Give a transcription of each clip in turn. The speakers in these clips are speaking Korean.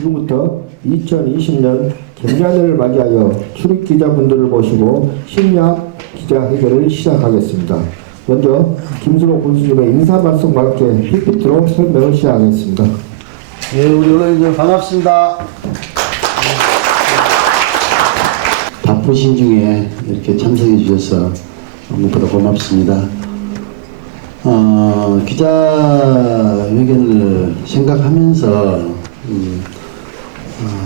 지금부터 2020년 경자년을 맞이하여 출입 기자분들을 모시고 심야 기자회견을 시작하겠습니다. 먼저 김수록 군수님의 인사 말씀과 함께 PPT로 설명을 시작하겠습니다. 네, 우리 언론인들 반갑습니다. 바쁘신 중에 이렇게 참석해 주셔서 무엇보다 고맙습니다. 기자회견을 생각하면서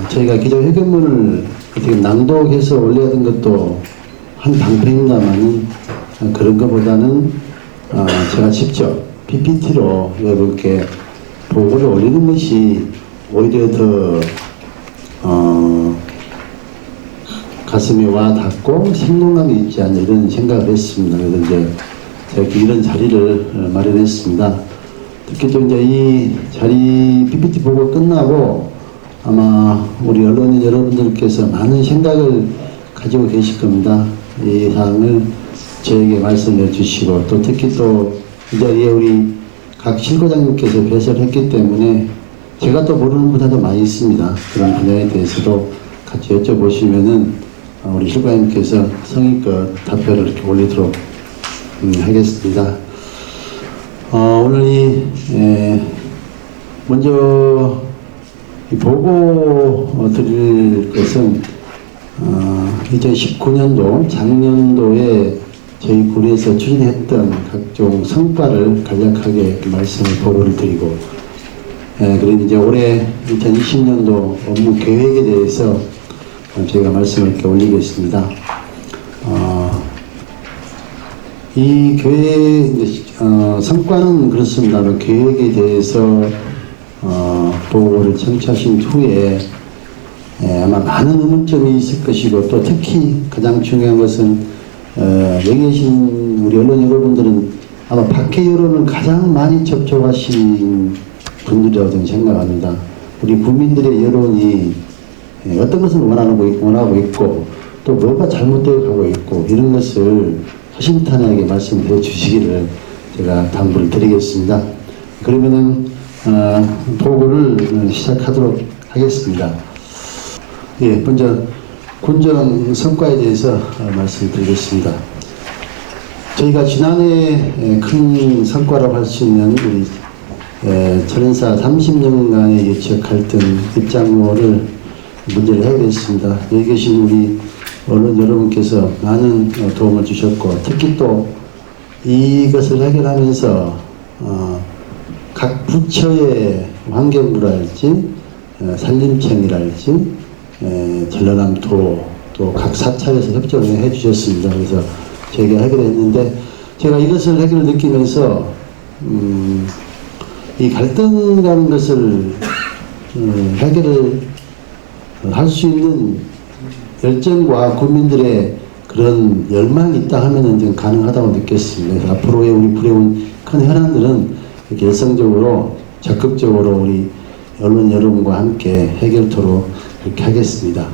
저희가 기자회견문을 어떻게 낭독해서 올려야 하는 것도 한 방편입니다만은 그런 것보다는 제가 직접 PPT로 여러분께 보고를 올리는 것이 오히려 더 가슴에 와 닿고 생동감이 있지 않나 이런 생각을 했습니다. 그래서 이제 제가 이런 자리를 마련했습니다. 특히 또 이제 이 자리 PPT 보고 끝나고 아마 우리 언론인 여러분들께서 많은 생각을 가지고 계실 겁니다. 이 사항을 저에게 말씀해 주시고 또 특히 또 이 자리에 우리 각 실과장님께서 배설했기 때문에 제가 또 모르는 분야도 많이 있습니다. 그런 분야에 대해서도 같이 여쭤보시면은 우리 실과장님께서 성의껏 답변을 이렇게 올리도록 하겠습니다. 오늘 먼저 보고 드릴 것은 2019년도 작년도에 저희 구에서 추진했던 각종 성과를 간략하게 말씀을 보고를 드리고 그리고 이제 올해 2020년도 업무 계획에 대해서 제가 말씀을 이렇게 올리겠습니다. 이 계획 성과는 그렇습니다. 계획에 대해서 보고를 청취하신 후에 아마 많은 의문점이 있을 것이고 또 특히 가장 중요한 것은 여기 계신 우리 언론 여러분들은 아마 박해 여론을 가장 많이 접촉하신 분들이라고 저는 생각합니다. 우리 국민들의 여론이 어떤 것을 원하고 있고 또 뭐가 잘못되어 가고 있고 이런 것을 허심탄회하게 말씀해 주시기를 제가 당부를 드리겠습니다. 그러면은 보고를 시작하도록 하겠습니다. 예, 먼저 군정 성과에 대해서 말씀드리겠습니다. 저희가 지난해 큰 성과라고 할 수 있는 우리 철인사 30년간의 예측 갈등 입장료를 문제를 해결했습니다. 여기 계신 우리 언론 여러분께서 많은 도움을 주셨고 특히 또 이것을 해결하면서 각 부처의 환경부랄지 산림청이랄지 전라남도 또 각 사찰에서 협조를 해주셨습니다. 그래서 저희가 해결을 했는데 제가 이것을 해결을 느끼면서 이 갈등이라는 것을 해결을 할 수 있는 열정과 국민들의 그런 열망이 있다 하면은 좀 가능하다고 느꼈습니다. 그래서 앞으로의 우리 불해온 큰 현안들은 이렇게 열성적으로 적극적으로 우리 언론 여러분과 함께 해결토록 이렇게 하겠습니다.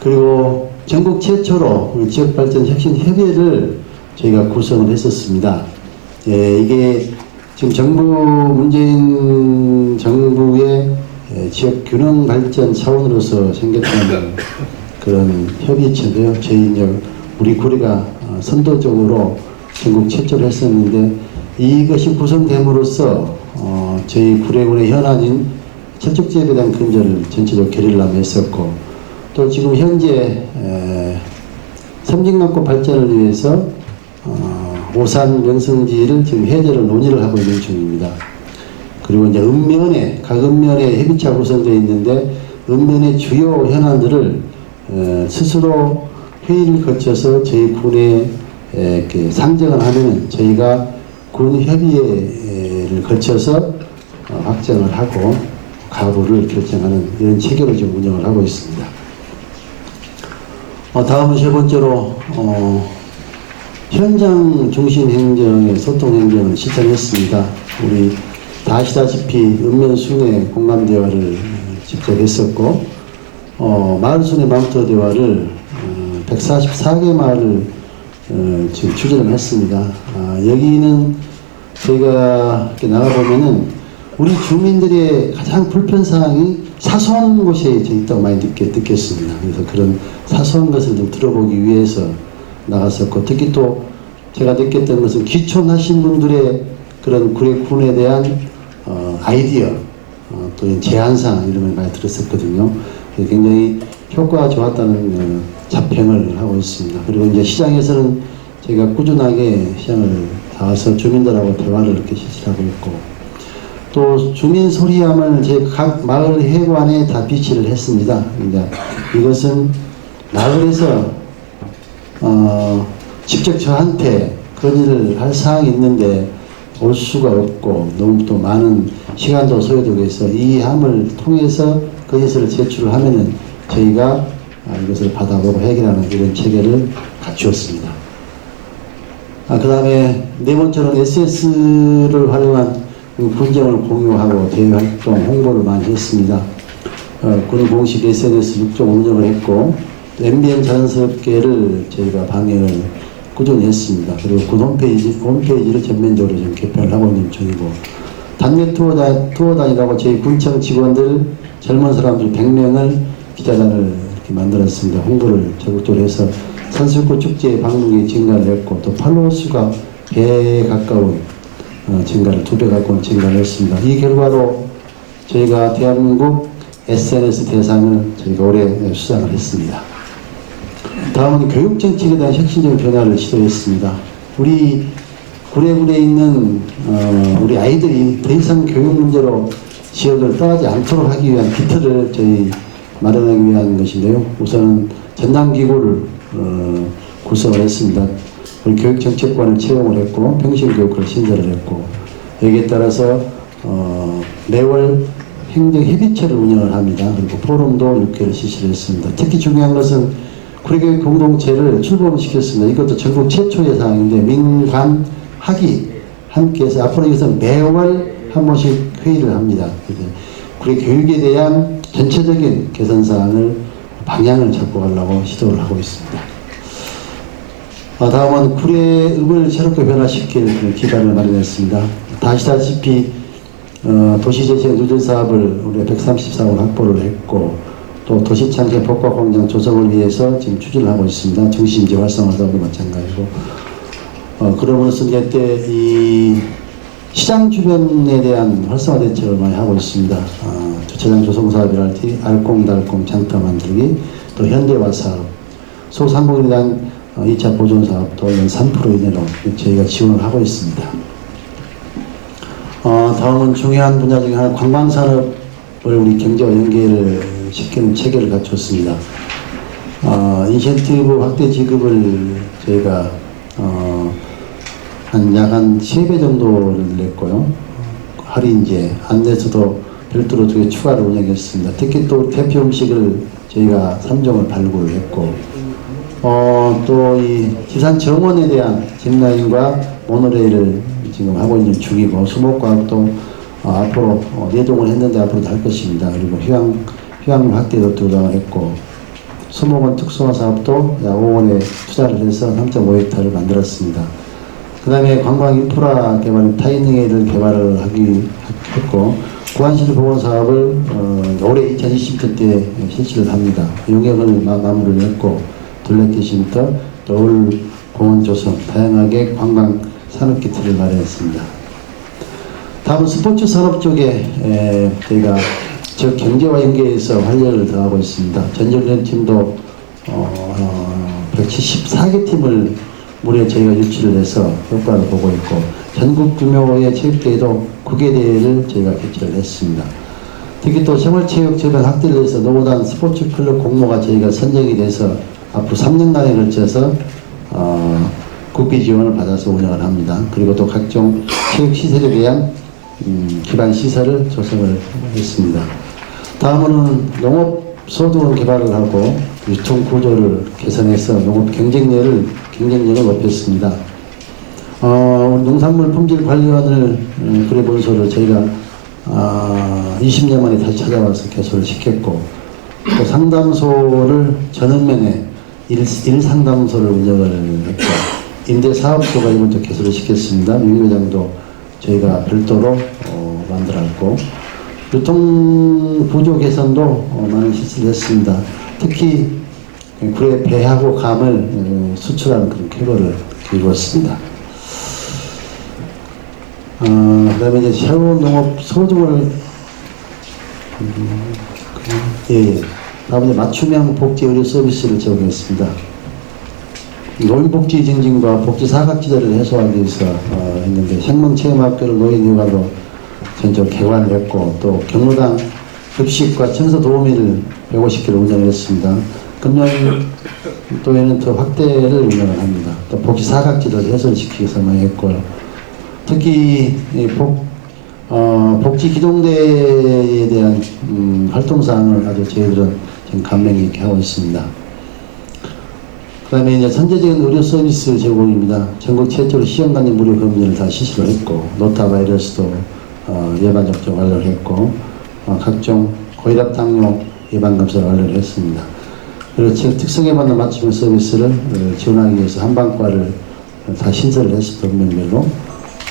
그리고 전국 최초로 우리 지역발전 혁신협의회를 저희가 구성을 했었습니다. 이게 지금 문재인 정부의 지역 균형 발전 차원으로서 생겼다는 그런 협의체인데요. 저희 우리 구리가 선도적으로 전국 최초로 했었는데 이것이 구성됨으로써 저희 구례군의 현안인 철쭉지역에 대한 근절을 전체적으로 결의를 했었고 또 지금 현재 섬진강고 발전을 위해서 오산 명성지를 지금 해제를 논의를 하고 있는 중입니다. 그리고 이제 각 읍면에 협의체가 구성되어 있는데 읍면의 주요 현안들을 스스로 회의를 거쳐서 저희 군에 이렇게 상정을 하면 저희가 군 협의회를 거쳐서 확정을 하고 가부를 결정하는 이런 체계로 지금 운영을 하고 있습니다. 다음은 세 번째로 현장 중심 행정의 소통 행정을 실천했습니다. 우리 다 아시다시피 읍면 순회 공감 대화를 직접 했었고 마을 순회 마운트 대화를 144개 마을을 지금 추진을 했습니다. 여기는 저희가 이렇게 나가보면은 우리 주민들의 가장 불편사항이 사소한 곳에 있다고 많이 느꼈습니다. 그래서 그런 사소한 것을 좀 들어보기 위해서 나갔었고, 특히 또 제가 느꼈던 것은 귀촌하신 분들의 그런 군에 대한 아이디어, 또 제안사항 이런 걸 많이 들었었거든요. 굉장히 효과가 좋았다는 자평을 하고 있습니다. 그리고 이제 시장에서는 저희가 꾸준하게 시장을 나와서 주민들하고 대화를 이렇게 실시하고 있고, 또 주민 소리함을 제 각 마을 회관에 다 비치를 했습니다. 이제 이것은 마을에서 직접 저한테 건의를 할 사항이 있는데 올 수가 없고 너무 또 많은 시간도 소요되고 해서 이 함을 통해서 건의서를 제출을 하면은 저희가 이것을 받아보고 해결하는 이런 체계를 갖추었습니다. 그 다음에 네 번째는 SS를 활용한 군정을 공유하고 대외활동 홍보를 많이 했습니다. 군 공식 SNS 6종 운영을 했고, MBN 자연스럽게를 저희가 방영을 꾸준히 했습니다. 그리고 군 홈페이지를 전면적으로 지금 개편을 하고 있는 중이고, 단체 투어 다니라고 저희 군청 직원들, 젊은 사람들 100명을 기자단을 이렇게 만들었습니다. 홍보를 적극적으로 해서 산수꽃 축제 방문객이 증가를 했고, 또 팔로워 수가 100에 가까운 증가를 2배 가까운 증가를 했습니다. 이 결과로 저희가 대한민국 SNS 대상을 저희가 올해 수상을 했습니다. 다음은 교육 정책에 대한 혁신적인 변화를 시도했습니다. 우리 구례군에 있는 우리 아이들이 더 이상 교육 문제로 지역을 떠나지 않도록 하기 위한 기틀을 저희 마련하기 위한 것인데요. 우선은 전담기구를 구성을 했습니다. 우리 교육정책관을 채용을 했고, 평신교육을 신설을 했고, 여기에 따라서 매월 행정협의체를 운영을 합니다. 그리고 포럼도 6회를 실시를 했습니다. 특히 중요한 것은 구례교육 공동체를 출범시켰습니다. 이것도 전국 최초의 사항인데, 민관, 학위 함께해서 앞으로 이것은 매월 한 번씩 회의를 합니다. 구례 교육에 대한 전체적인 개선사항을 방향을 잡고 가려고 시도를 하고 있습니다. 다음은 구례읍을 새롭게 변화시킬 기반을 마련했습니다. 다 아시다시피 도시재생 누진사업을 우리가 134억 확보를 했고, 또 도시창조 복합공장 조성을 위해서 지금 추진을 하고 있습니다. 중심지 활성화 사업도 마찬가지고, 그러면서 이제 이 시장 주변에 대한 활성화 대책을 많이 하고 있습니다. 주차장 조성 사업이랄지 알콩달콩 장터 만들기, 또 현대화 사업, 소상공인에 대한 2차 보존 사업도 연 3% 이내로 저희가 지원을 하고 있습니다. 다음은 중요한 분야 중에 하나, 관광산업을 우리 경제와 연계를 시키는 체계를 갖췄습니다. 인센티브 확대 지급을 저희가 한 3배 정도를 냈고요. 할인제, 안내서도 별도로 2개 추가를 운영했습니다. 특히 또 대표 음식을 저희가 3종을 발굴을 했고, 또 이 지산 정원에 대한 짚라인과 모노레일을 지금 하고 있는 중이고, 수목과학도 앞으로 내동을 했는데 앞으로도 할 것입니다. 그리고 휴양림 확대도 도장을 했고, 수목원 특수화 사업도 약 5원에 투자를 해서 3.5헥타를 만들었습니다. 그 다음에 관광 인프라 개발, 타이닝웨이를 개발을 했고, 구안시설 보건 사업을 올해 2020년대에 실시를 합니다. 용역을 마무리를 했고, 둘레길 쉼터, 또 공원 조성, 다양하게 관광 산업 기틀을 마련했습니다. 다음 스포츠 산업 쪽에 저희가 지역 경제와 연계해서 활력을 더하고 있습니다. 전적련 팀도 174개 팀을 무려 저희가 유치를 해서 효과를 보고 있고, 전국 규모의 체육대회도 9개 대회를 저희가 개최를 했습니다. 특히 또 생활체육 저변 확대를 해서 노고단 스포츠클럽 공모가 저희가 선정이 돼서 앞으로 3년간에 걸쳐서 국비 지원을 받아서 운영을 합니다. 그리고 또 각종 체육시설에 대한 기반 시설을 조성을 했습니다. 다음은 농업소득 개발을 하고 유통 구조를 개선해서 농업 경쟁력을 높였습니다. 농산물 품질 관리원을 구례본소를 저희가 20년 만에 다시 찾아와서 개소를 시켰고, 또 상담소를 전원면에 일상담소를 운영을 했고, 임대사업소가 이번에 개소를 시켰습니다. 유회장도 저희가 별도로 만들었고, 했고, 교통 구조 개선도 많은 실시를 했습니다. 특히 굴의 배하고 감을 수출하는 그런 결과를 이루었습니다. 그다음에 이제 새로운 농업 소득을 다음 이제 맞춤형 복지 의료 서비스를 제공했습니다. 노인복지 증진과 복지 사각지대를 해소하기 위해서 했는데 생명체험학교를 노인휴가로 전적 개관을 했고, 또 경로당 급식과 청소 도우미를 150개를 운영을 했습니다. 금년도에는 더 확대를 운영을 합니다. 또 복지 사각지대를 해소시키기 위해서 많이 했고요. 특히 이 복지 기동대에 대한 활동사항을 아주 저희들은 지금 감명 있게 하고 있습니다. 그 다음에 이제 선제적인 의료 서비스 제공입니다. 전국 최초로 시험관리 무료 검진을 다 실시를 했고, 노타바이러스도 예방 접종 완료를 했고, 각종 고혈압 당뇨 예방 검사를 완료를 했습니다. 그리고 특성에 맞는 맞춤형 서비스를 지원하기 위해서 한방과를 다 신설을 해서 동면별로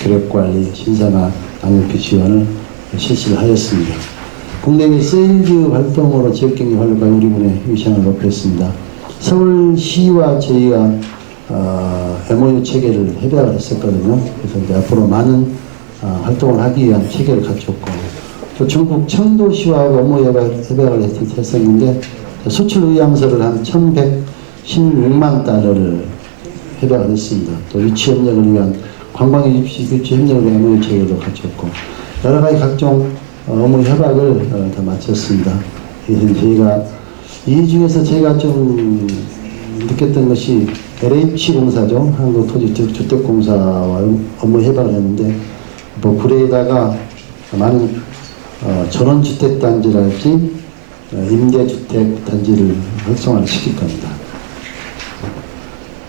교력관리, 신사나 양육비 지원을 실시를 하였습니다. 국내외 세일즈 활동으로 지역경제 활력과 우리군의 위상을 높였습니다. 서울시와 저희가 MOU 체계를 협약을 했었거든요. 그래서 이제 앞으로 많은 활동을 하기 위한 체계를 갖췄고, 또 중국 청도시와 MOU 협약을 했었는데 수출 의향서를 한 1,116만 달러를 협약을 했습니다. 또 유치 협력을 위한 관광 유치 협력을 위한 MOU 체계도 갖췄고, 여러 가지 각종 MOU 협약을 다 마쳤습니다. 그래서 저희가 이 중에서 제가 좀 느꼈던 것이 LH공사죠. 한국토지주택공사와 업무 협약을 했는데, 뭐 굴에다가 많은 전원주택단지랄지 임대주택단지를 활성화를 시킬 겁니다.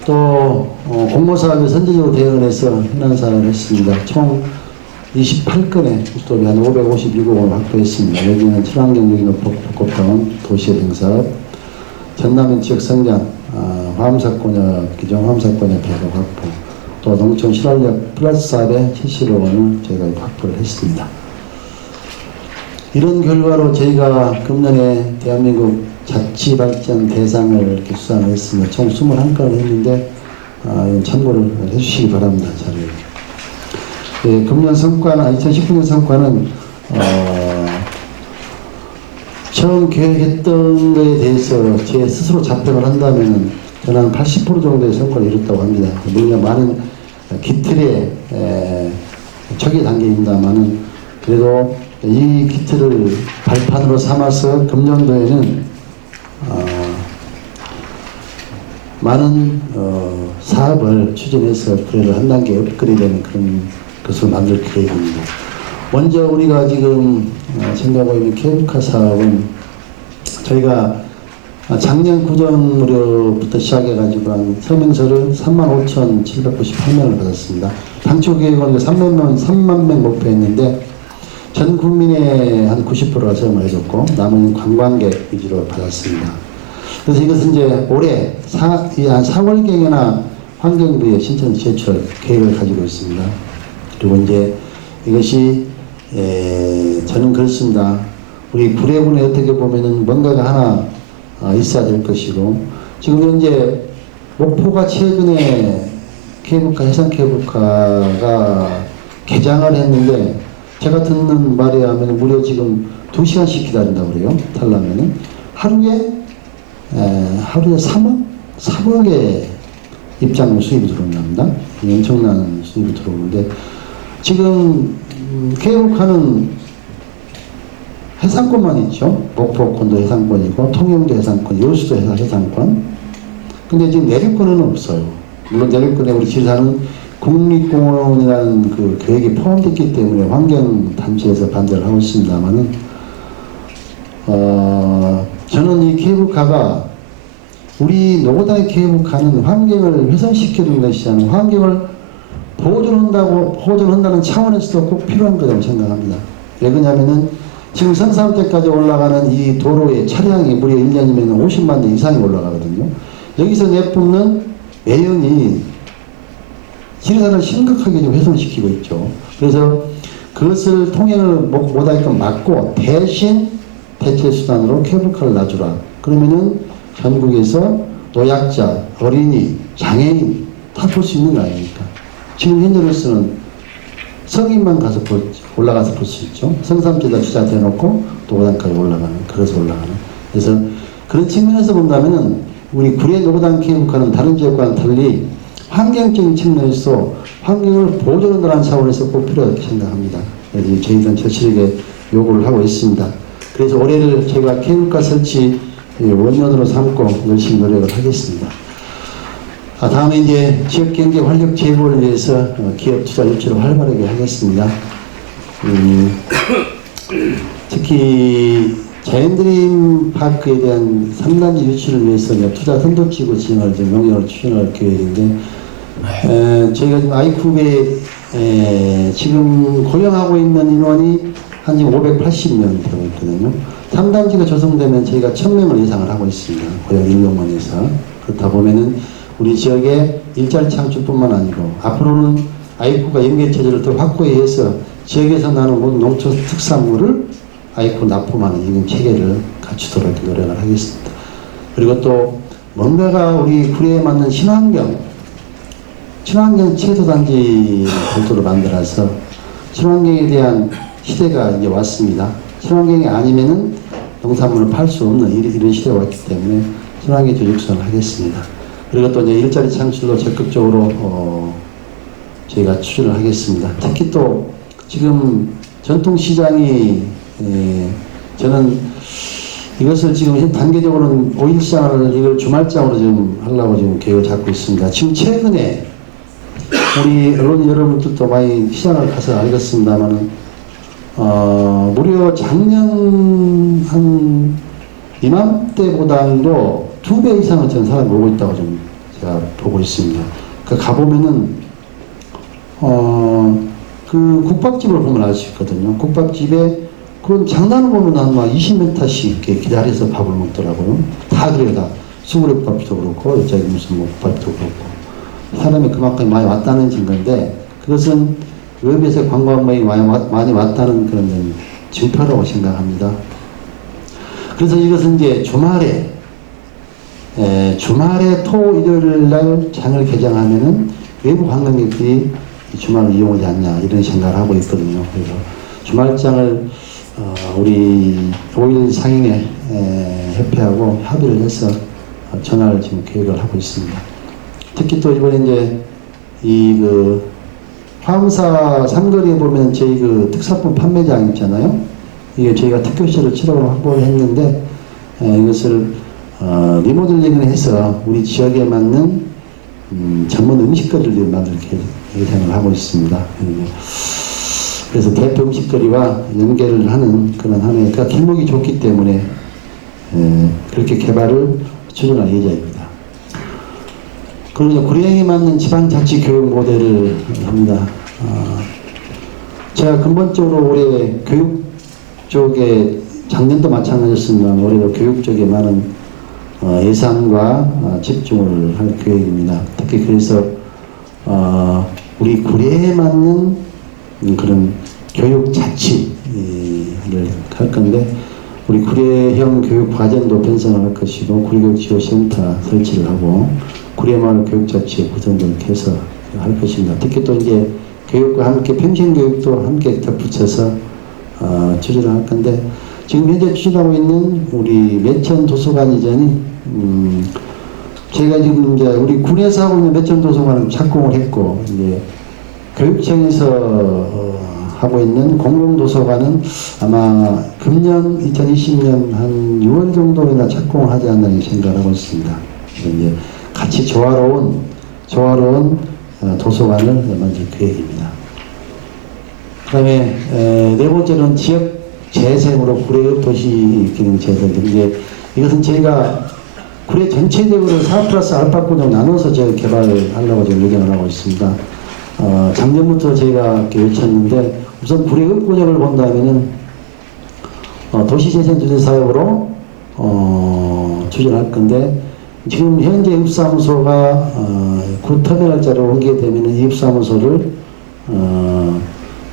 또 공모사업에 선제적으로 대응을 해서 현안사업을 했습니다. 총 28건의 국도비 한 552억 원을 확보했습니다. 여기는 친환경적인 복합다운 도시재생사업, 전남의 지역성장, 화엄사건역 기존 화엄사건역 배로 확보, 또 농촌 실활력 플러스 사업에 70억 원을 저희가 확보를 했습니다. 이런 결과로 저희가 금년에 대한민국 자치발전 대상을 이렇게 수상을 했습니다. 총 21건을 했는데 참고를 해주시기 바랍니다. 자료를. 예, 금년 성과는 2019년 성과는 처음 계획했던 것에 대해서 제 스스로 자평을 한다면 저는 한 80% 정도의 성과를 이뤘다고 합니다. 물론 많은 기틀의 초기 단계입니다만은 그래도 이 기틀을 발판으로 삼아서 금년도에는 많은 사업을 추진해서 그래도 한 단계 업그레이드되는 그런 것을 만들 계획입니다. 먼저 우리가 지금 생각하고 있는 케이블카 사업은 저희가 작년 구정무렵부터 시작해가지고 한 서명서를 35,798명을 받았습니다. 당초 계획은 3만 명 목표했는데 전 국민의 한 90%가 서명을 해줬고 나머지는 관광객 위주로 받았습니다. 그래서 이것은 이제 올해 한 4월경에나 환경부에 신청 제출 계획을 가지고 있습니다. 그리고 이제 이것이 저는 그렇습니다. 우리 구례군에 어떻게 보면은 뭔가가 하나 있어야 될 것이고, 지금 현재 목포가 최근에 케이블카, 해상 케이블카가 개장을 했는데 제가 듣는 말에 하면 무려 지금 2시간씩 기다린다고 그래요. 타려면은 하루에 3억의 입장 수입이 들어온답니다. 엄청난 수입이 들어오는데 지금 케이블카는 해상권만 있죠. 목포권도 해상권이고 통영도 해상권, 여수도 해상권. 근데 지금 내륙권은 없어요. 물론 내륙권에 우리 지사는 국립공원이라는 그 계획이 포함됐기 때문에 환경단체에서 반대를 하고 있습니다만은 저는 이 케이블카가 우리 노고단의 케이블카는 환경을 훼손시키는 것이 아니라 환경을 보존한다는 차원에서도 꼭 필요한 거라고 생각합니다. 왜 그러냐면은 지금 성산대까지 올라가는 이 도로의 차량이 무려 1년이면 50만 대 이상이 올라가거든요. 여기서 내뿜는 매연이 지리산을 심각하게 좀 훼손시키고 있죠. 그래서 그것을 통행을 못하게끔 막고 대신 대체 수단으로 케이블카를 놔주라. 그러면은 전국에서 노약자, 어린이, 장애인 다 볼 수 있는 거 아닙니까? 지금 현재로서는 성인만 가서 올라가서 볼 수 있죠. 성삼지에다 주차 대놓고 노고단까지 올라가는, 그래서 올라가는. 그래서 그런 측면에서 본다면은 우리 구례 노고단 케이블카는 다른 지역과는 달리 환경적인 측면에서 환경을 보존하는 차원에서 꼭 필요하다고 생각합니다. 그래서 저희는 절실하게 요구를 하고 있습니다. 그래서 올해를 제가 케이블카 설치 원년으로 삼고 열심히 노력을 하겠습니다. 다음에 이제 지역경제 활력 제고를 위해서 기업 투자 유치를 활발하게 하겠습니다. 특히 자연드림 파크에 대한 3단지 유치를 위해서 투자 선도지구 지정을 좀 명령을 추진할 계획인데, 저희가 지금 아이쿱에 지금 고용하고 있는 인원이 한 지금 580명 되고 있거든요. 3단지가 조성되면 저희가 1000명을 예상을 하고 있습니다. 고용 인력만에서. 그렇다 보면은 우리 지역의 일자리 창출뿐만 아니고 앞으로는 아이쿠가 연계체제를 더 확고해서 지역에서 나는 모든 농촌 특산물을 아이쿠 납품하는 임금 체계를 갖추도록 노력을 하겠습니다. 그리고 또 뭔가가 우리 구례에 맞는 친환경 채소단지 별도로 만들어서 친환경에 대한 시대가 이제 왔습니다. 친환경이 아니면은 농산물을 팔 수 없는 이런 시대가 왔기 때문에 친환경 조직선을 하겠습니다. 그리고 또 이제 일자리 창출도 적극적으로 저희가 추진을 하겠습니다. 특히 또 지금 전통시장이 저는 이것을 지금 단계적으로는 5일장을 이걸 주말장으로 지금 하려고 지금 계획을 잡고 있습니다. 지금 최근에 우리 언론 여러분들도 많이 시장을 가서 알겠습니다만은 무려 작년 한 이맘때보다도 2배 이상은 저는 사람이 오고 있다고 좀 제가 보고 있습니다. 그 가보면은 그 국밥집을 보면 알 수 있거든요. 국밥집에 그런 장난을 보면 한 막 20m씩 이렇게 기다려서 밥을 먹더라고요. 다 그래요. 다 수구레국밥도 그렇고 저기 무슨 뭐 국밥도 그렇고 사람이 그만큼 많이 왔다는 증거인데, 그것은 외부에서 관광객이 많이 왔다는 그런 증표라고 생각합니다. 그래서 이것은 이제 주말에 토 일요일 날 장을 개장하면은 외부 관광객들이 주말을 이용하지 않냐 이런 생각을 하고 있거든요. 그래서 주말장을 우리 5일 상인회 협회하고 합의를 해서 전화를 지금 계획을 하고 있습니다. 특히 또 이번에 이제 그 화엄사 삼거리에 보면 저희 그 특산품 판매장 있잖아요. 이게 저희가 특교실을 치료로 확보를 했는데 이것을 리모델링을 해서 우리 지역에 맞는 전문 음식거리를 만들 계획을 하고 있습니다. 그래서 대표 음식거리와 연계를 하는 그런 하나의, 그러니까 길목이 좋기 때문에 그렇게 개발을 추진할 예정입니다. 그리고 구례에 맞는 지방자치 교육 모델을 합니다. 제가 근본적으로 올해 교육 쪽에 작년도 마찬가지였습니다. 올해도 교육 쪽에 많은 예산과 집중을 할 계획입니다. 특히 그래서 우리 구례에 맞는 그런 교육 자치를 할 건데, 우리 구례형 교육 과정도 편성을 할 것이고 구례교육지원센터 설치를 하고 구례마을 교육자치 구성도 이렇게 해서 할 것입니다. 특히 또 이제 교육과 함께 평생교육도 함께 덧붙여서 추진을 할 건데, 지금 현재 추진하고 있는 우리 매천 도서관 이전이 제가 지금 이제 우리 군에서 하고 있는 매천 도서관을 착공을 했고, 이제 교육청에서 하고 있는 공공도서관은 아마 금년 2020년 한 6월 정도에나 착공을 하지 않나 생각을 하고 있습니다. 이제 같이 조화로운 도서관을 만들 계획입니다. 그 다음에 네 번째는 지역 재생으로 구례 도시 기능 재생인데, 이것은 저희가 구례 전체적으로 4플러스 알파 구역 나눠서 저희 개발을 하려고 지금 의견을 하고 있습니다. 작년부터 저희가 이렇게 외쳤는데, 우선 구례 읍구역을 본다면은 도시재생주제사업으로 추진할 건데, 지금 현재 입사무소가 곧 터미널자로 옮기게 되면은 이 입사무소를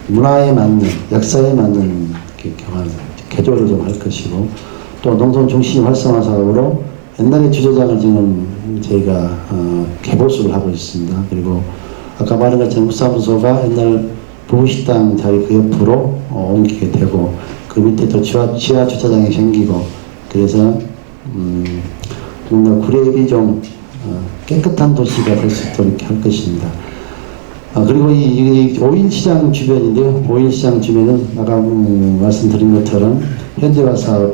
문화에 맞는, 역사에 맞는 개조를 좀 할 것이고, 또 농촌 중심 활성화 사업으로 옛날의 주차장을 지금 저희가 개보수를 하고 있습니다. 그리고 아까 말한 것처럼 육사무소가 옛날 부부식당 자리 그 옆으로 옮기게 되고, 그 밑에 또 지하 주차장이 생기고, 그래서 정말 구례비 좀 깨끗한 도시가 될 수 있도록 이렇게 할 것입니다. 그리고 이 오일시장 주변인데요. 오일시장 주변은 아까 말씀드린 것처럼 현대화 사업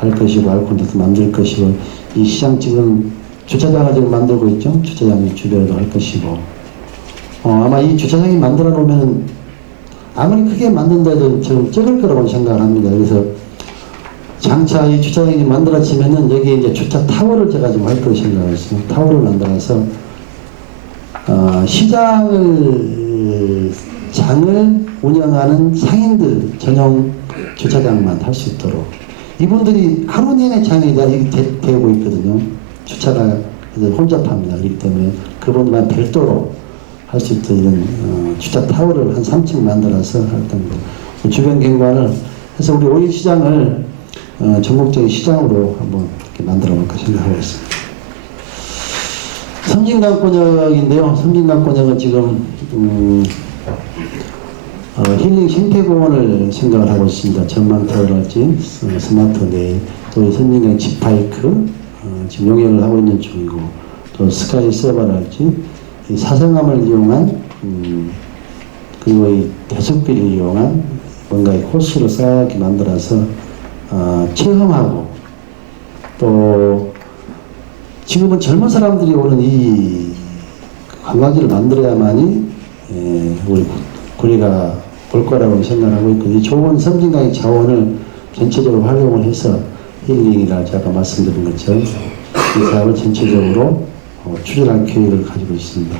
할 것이고, 알코올도 만들 것이고, 이 시장 지금 주차장을 지금 만들고 있죠. 주차장 주변에도 할 것이고, 아마 이 주차장이 만들어 놓으면 아무리 크게 만든다도 좀 적을 거라고 생각을 합니다. 그래서 장차 이 주차장이 만들어지면은 여기 이제 주차 타워를 제가 좀 할 거라고 생각했어요. 타워를 만들어서 장을 운영하는 상인들 전용 주차장만 할 수 있도록, 이분들이 하루 내내 장이 되고 있거든요. 주차가 혼잡합니다. 그렇기 때문에 그분들만 별도로 할 수 있도록 이런 주차 타워를 한 3층 만들어서 할 겁니다. 주변 경관을 해서 우리 오일시장을 전국적인 시장으로 한번 이렇게 만들어 볼까 생각하고 있습니다. 섬진강권역인데요. 섬진강권역은 지금 힐링 생태공원을 생각을 하고 있습니다. 전망타워랄지 스마트 네일, 또 섬진강 지파이크 지금 용역을 하고 있는 중이고, 또 스카이 서버랄지 이 사성함을 이용한 그리고 이 대석비를 이용한 뭔가 코스를 쌓게 만들어서 체험하고, 또 지금은 젊은 사람들이 오는 이 관광지를 만들어야만이 우리 구례가 볼 거라고 생각하고 있고, 이 좋은 섬진강의 자원을 전체적으로 활용을 해서 힐링이랄지 아까 말씀드린 것처럼 이 사업을 전체적으로 추진할 계획을 가지고 있습니다.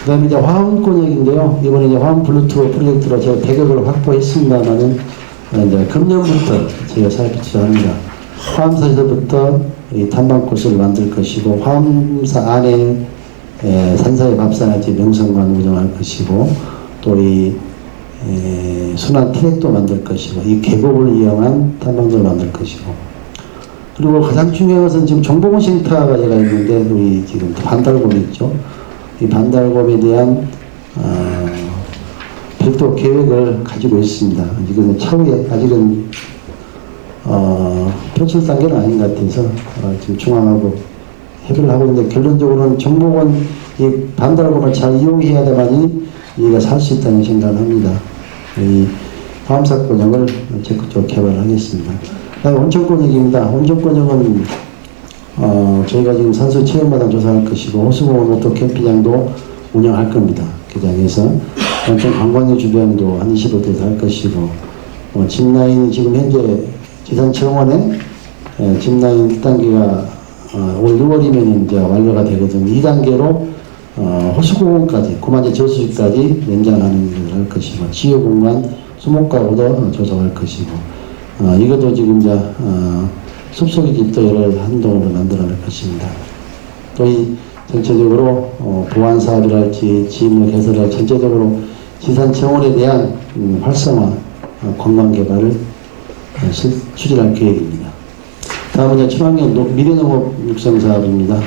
그 다음에 이제 화엄권역인데요. 이번에 이제 화엄 블루투어 프로젝트로 제가 대격을 확보했습니다만은 이제 금년부터 제가 사업에 투자합니다. 화엄사에서부터 이 탐방 코스를 만들 것이고, 화엄사 안에 산사의 밥상할지 명성관 운영할 것이고, 또 이 순환 트랙도 만들 것이고, 이 계곡을 이용한 탐방도를 만들 것이고, 그리고 가장 중요한 것은 지금 정보공 센터가 제가 있는데, 우리 지금 반달곰이 있죠. 이 반달곰에 대한 별도 계획을 가지고 있습니다. 이거는 차후에 아직은 표출 단계는 아닌 것 같아서 지금 중앙하고 협의를 하고 있는데, 결론적으로는 정보원 이 반달곰을 잘 이용해야 되만이 이가 살 수 있다는 생각을 합니다. 이 화엄사권역을 적극적으로 개발하겠습니다. 그다음에 온천권역입니다. 온천권역은 저희가 지금 산수 체험마당 조사할 것이고, 호수공원 오토 캠핑장도 운영할 겁니다. 개장해서 온천 관광역 주변도 한 25대에서 할 것이고, 짚라인이 지금 현재 지산청원에 짚라인 1단계가 올 6월이면 이제 완료가 되거든요. 2단계로 호수공원까지, 고만제 저수지까지 연장하는 일을 할 것이고, 지역공간 수목가구도 조성할 것이고, 이것도 지금 이제 숲속의 집도 여러 한동으로 만들어낼 것입니다. 또 이 전체적으로 보안 사업이랄지 지인력 개설할 전체적으로 지산청원에 대한 활성화, 관광 개발을 추진할 계획입니다. 다음은 이제 친환경 미래농업 육성 사업입니다.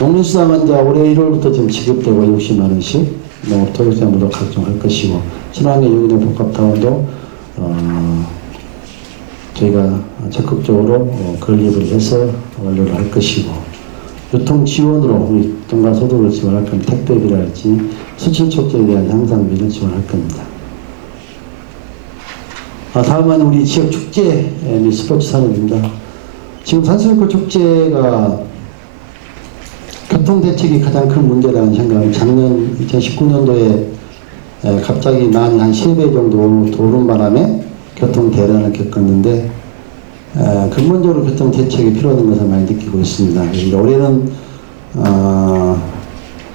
농민수당은 이제 올해 1월부터 지금 지급되고 60만 원씩 농업 토육사무도 각종할 것이고, 친환경 유기농 복합타운도 저희가 적극적으로 건립을 해서 완료를 할 것이고, 유통 지원으로 우리 동가소득을 지원할 겁니다. 택배비랄지 수출 촉진에 대한 향상비를 지원할 겁니다. 다음은 우리 지역 축제 및 스포츠 산업입니다. 지금 산수유권 축제가 교통대책이 가장 큰 문제라는 생각은, 작년 2019년도에 갑자기 많이 한 3배 정도 도는 바람에 교통 대란을 겪었는데, 근본적으로 교통 대책이 필요한 것을 많이 느끼고 있습니다. 올해는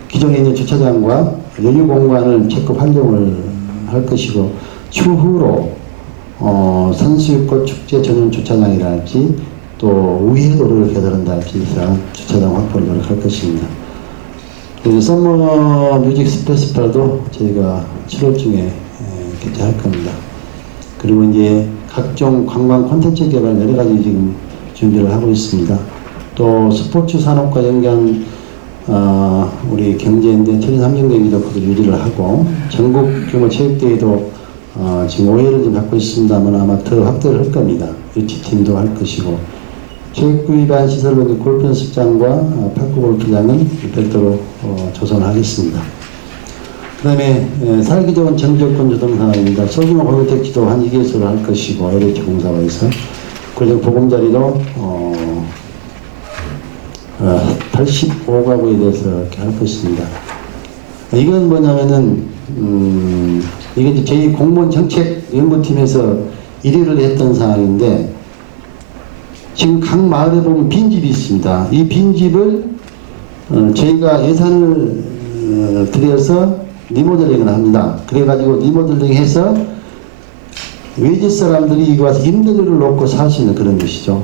기존에 있는 주차장과 연유 공간을 적극 활용을 할 것이고, 추후로 산수유꽃 축제 전용 주차장이랄지 또 우회도로를 개설한다랄지 주차장 확보를 노력할 것입니다. 그리고 썸머 뮤직 페스티벌도 저희가 7월중에 개최할 겁니다. 그리고 이제 각종 관광 콘텐츠 개발 여러 가지 지금 준비를 하고 있습니다. 또 스포츠 산업과 연계한 우리 경제인데 천인3종 경기도 그걸 유지를 하고 전국 규모 체육대회도 지금 5회를 좀 갖고 있습니다만 아마 더 확대를 할 겁니다. 유치팀도 할 것이고 체육구 위반 시설로 골프 연습장과 파크 골프장은 별도로 조성하겠습니다. 그 다음에 살기 좋은 정조건 조성사항입니다. 소규모 공유택지도 한 2개소를 할 것이고 LH 공사와에서 그리고 보금자리도 85가구에 대해서 이렇게 할 것입니다. 이건 뭐냐면은 이게 이제 저희 공무원 정책 연구팀에서 1위를 했던 사항인데 지금 각 마을에 보면 빈집이 있습니다. 이 빈집을 저희가 예산을 들여서 리모델링을 합니다. 그래가지고 리모델링해서 외지 사람들이 이거 와서 임대료를 놓고 살 수 있는 그런 것이죠.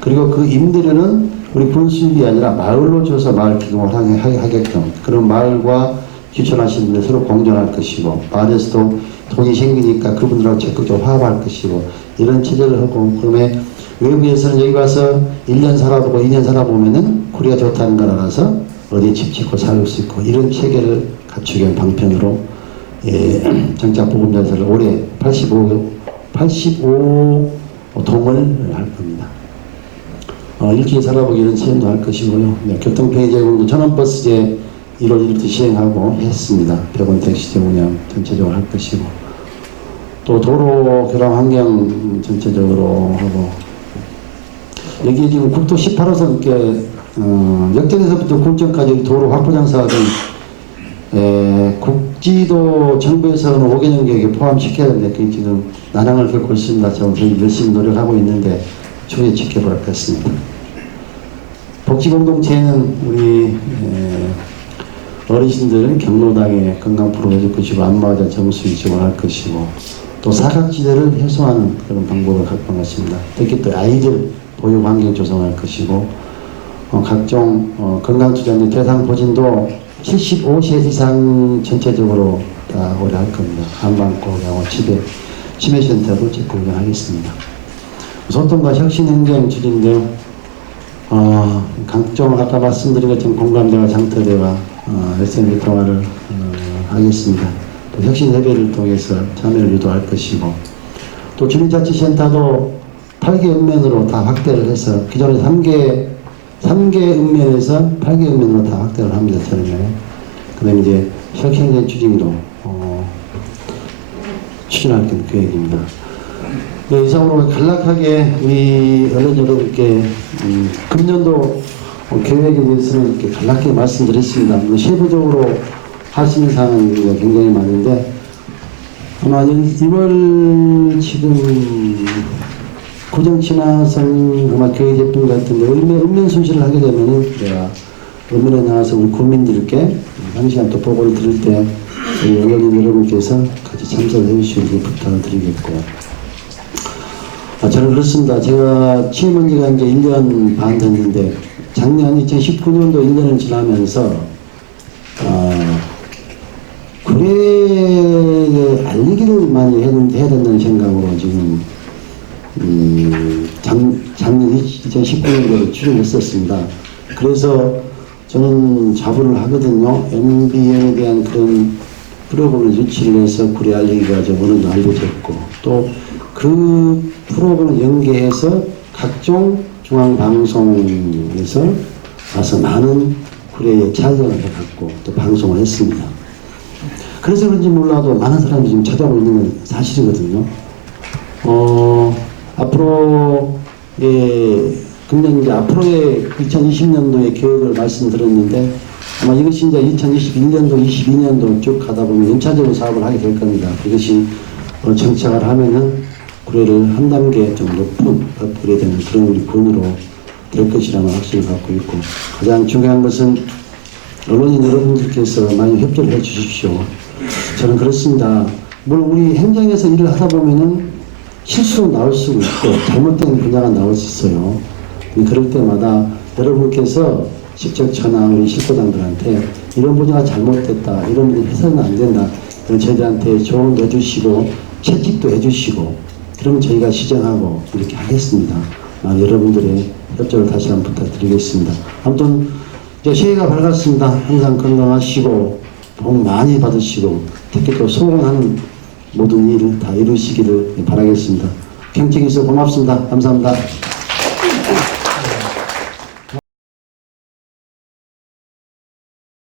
그리고 그 임대료는 우리 군수익이 아니라 마을로 줘서 마을 기금을 하게끔 그런 마을과 귀촌하신 분들 서로 공존할 것이고 마을에서도 돈이 생기니까 그분들하고 적극적으로 화합할 것이고 이런 체제를 하고 그다음에 외부에서는 여기 와서 1년 살아보고 2년 살아보면은 코리아 좋다는 걸 알아서 어디에 집 짓고 살 수 있고 이런 체계를 갖추기 위한 방편으로 정착 보금자리를 올해 85동을 할 겁니다. 일주일 살아보기 이런 체험도 할 것이고요. 교통편의 제공도 전원버스제 1월 1일부터 시행하고 했습니다. 100원 택시제 운영 전체적으로 할 것이고 또 도로 교량 환경 전체적으로 하고 여기 지금 국도 18호선 역전에서부터 굴전까지 도로 확보장 사업은 국지도 정부에서는 5개년 계획에 포함시켜야 되는데 그게 지금 난항을 겪고 있습니다. 저희 열심히 노력하고 있는데 추후에 지켜보겠습니다. 복지공동체는 우리 어르신들 경로당에 건강 프로 해줄 것이고 안마의자 정수위 지원할 것이고 또 사각지대를 해소하는 그런 방법을 갖고 있습니다. 특히 또 아이들 보육 환경 조성할 것이고 각종 건강투자의 대상 보진도 75세 이상 전체적으로 다 올해 할 겁니다. 한방고 영어 치매센터도 적극 운영하겠습니다. 소통과 혁신행정 추진인데요. 각종 아까 말씀드린 것처럼 공감대와 장터대와 SMB 통화를 하겠습니다. 또 혁신협의를 통해서 참여를 유도할 것이고 또 주민자치센터도 8개 읍면으로 다 확대를 해서 기존에 3개 읍면에서 8개 읍면으로 다 확대를 합니다. 처음에. 그 다음에 이제 혁신행정 추진도 추진할 계획입니다. 네, 이상으로 간략하게 우리 언론 여러분께 금년도 계획에 대해서는 이렇게 간략하게 말씀드렸습니다. 세부적으로 하시는 사항은 굉장히 많은데 아마 1월 지금 구정친화성 아마 교회 제품 같은데 읍면 순시를 하게 되면은 제가 읍면에 나와서 우리 국민들께 1시간 또 보고를 드릴 때 우리 언론인 여러분께서 같이 참석을 해주시기 부탁을 드리겠고요. 저는 그렇습니다. 제가 취임한 지가 이제 1년 반 됐는데 작년 2019년도 1년을 지나면서 구례에 알리기를 많이 해야 된다는 생각으로 지금 작년 2019년도에 출연했었습니다. 그래서 저는 자부를 하거든요. MBN에 대한 그런 프로그램을 유치를 해서 구례 알리기가 좀 어느 정도 알려졌고 또 그 프로그램을 연계해서 각종 중앙방송에서 와서 많은 구례의 촬영을 해갖고 또 방송을 했습니다. 그래서 그런지 몰라도 많은 사람이 지금 찾아오고 있는 건 사실이거든요. 앞으로 근데 이제 앞으로의 2020년도의 계획을 말씀드렸는데 아마 이것이 이제 2021년도, 22년도 쭉 가다 보면 연차적으로 사업을 하게 될 겁니다. 이것이 정착을 하면은 구례를 한 단계 좀 높은 업그레이드되는 그런 우리 군으로 될 것이라는 확신을 갖고 있고 가장 중요한 것은 언론인 여러분들께서 많이 협조를 해 주십시오. 저는 그렇습니다. 물론 우리 행정에서 일을 하다 보면은 실수로 나올 수도 있고 잘못된 분야가 나올 수 있어요. 그럴 때마다 여러분께서 직접 전화 우리 실무당들한테 이런 분야가 잘못됐다, 이런 분야 해서는 안 된다, 저희들한테 조언도 해주시고 채찍도 해주시고 그러면 저희가 시정하고 이렇게 하겠습니다. 여러분들의 협조를 다시 한번 부탁드리겠습니다. 아무튼 이제 새해가 밝았습니다. 항상 건강하시고 복 많이 받으시고 특히 또 소원하는 모든 일을 다 이루시기를 바라겠습니다. 경청해주셔서 고맙습니다. 감사합니다.